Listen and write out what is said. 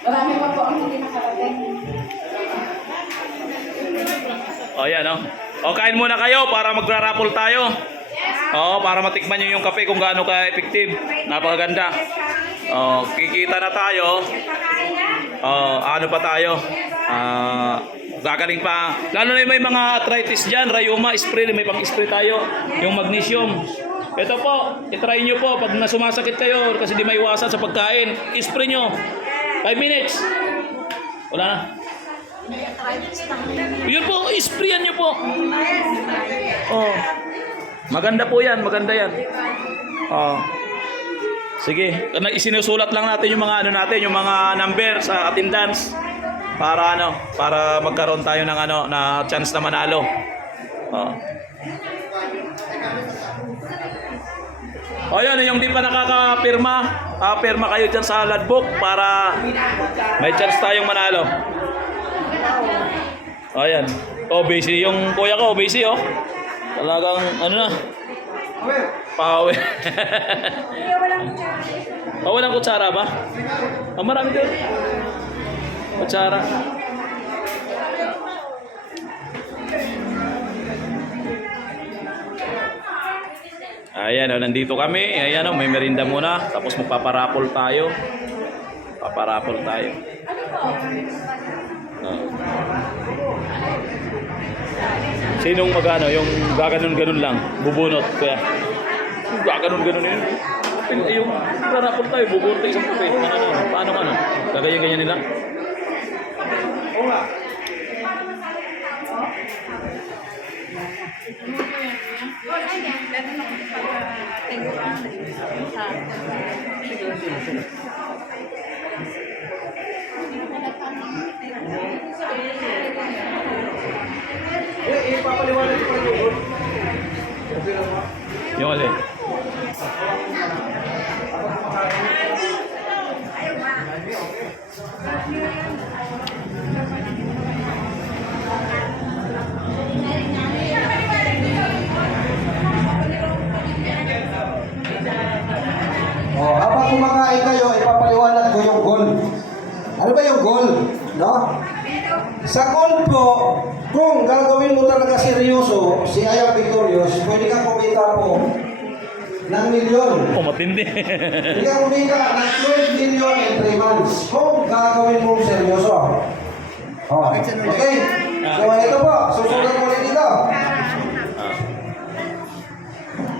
Marami pa po ang hindi nakarating. O yan o. O kain muna kayo para magra-raffle tayo. O para matikman nyo yung kape kung gaano ka-effective. Napakaganda. O kikita na tayo. O ano pa tayo. Gagaling pa. Lalo na yung may mga arthritis dyan. Rayuma, spray. May pang-spray tayo. Yung magnesium. Ito po. Itry nyo po. Pag nasumasakit kayo kasi di may iwasan sa pagkain. Spray nyo. 5 minutes. Wala na. Yun po, isprayan nyo po. Oh. Maganda po yan, maganda yan. Oh. Sige, isinusulat lang natin yung mga ano natin, yung mga number sa attendance para ano, para magkaroon tayo ng ano na chance na manalo. Oh. O yan, yung di pa nakakapirma, pirma kayo dyan sa logbook para may chance tayong manalo. O yan. O, busy yung kuya ko, busy oh. Talagang ano na. Power. O, walang kutsara ba? O, marami doon. Kutsara. Ayan, nandito kami. Ayan, may merinda muna. Tapos magpaparapol tayo. Paparapol tayo. Sinong magano? Yung gaganon-ganon lang. Bubunot. Kaya, gaganon-ganon yun. Yung parapol tayo, bubunot isang kape. Paano ano? Gagayan-ganyan nila. Oo nga. Ipapaliwanag ko rin. Yung alin? Oh, habang kumakain kayo, ipapaliwanag ko yung goal. Ano ba yung goal? No? Sa goal po, kung gagawin mo talaga seryoso, si Ayang Victorious, pwede kang kumita po ng milyon. Oh, matindi. Pwede kang kumita ng 12 million in 3 months. Kung gagawin mo seryoso. Oh, okay? So,